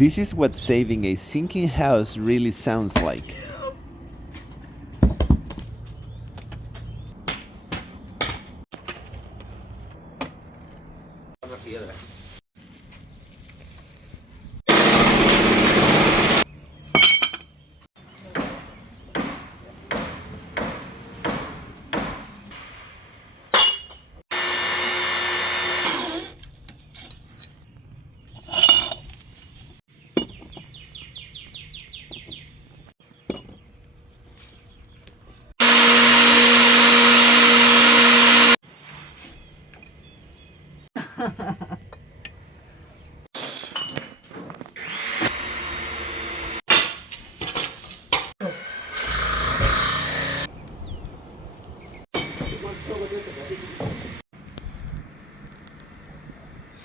This is what saving a sinking house really sounds like.